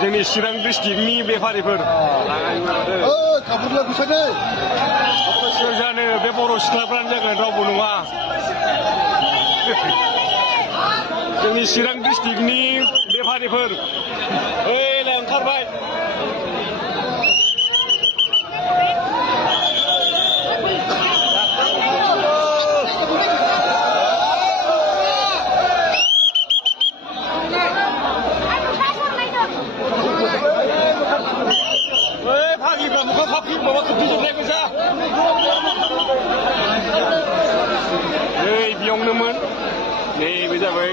जोंनि चिरां डिस्ट्रिक्टनि बेफारिफोर सोर जानो बे बर' सिख्लाफ्रानो जागोन रावबो नङा जोंनि चिरां डिस्ट्रिक्टनि बेफारिफोर ओइलाय ओंखारबाय नै बेयावनोमोन नैबे जाबाय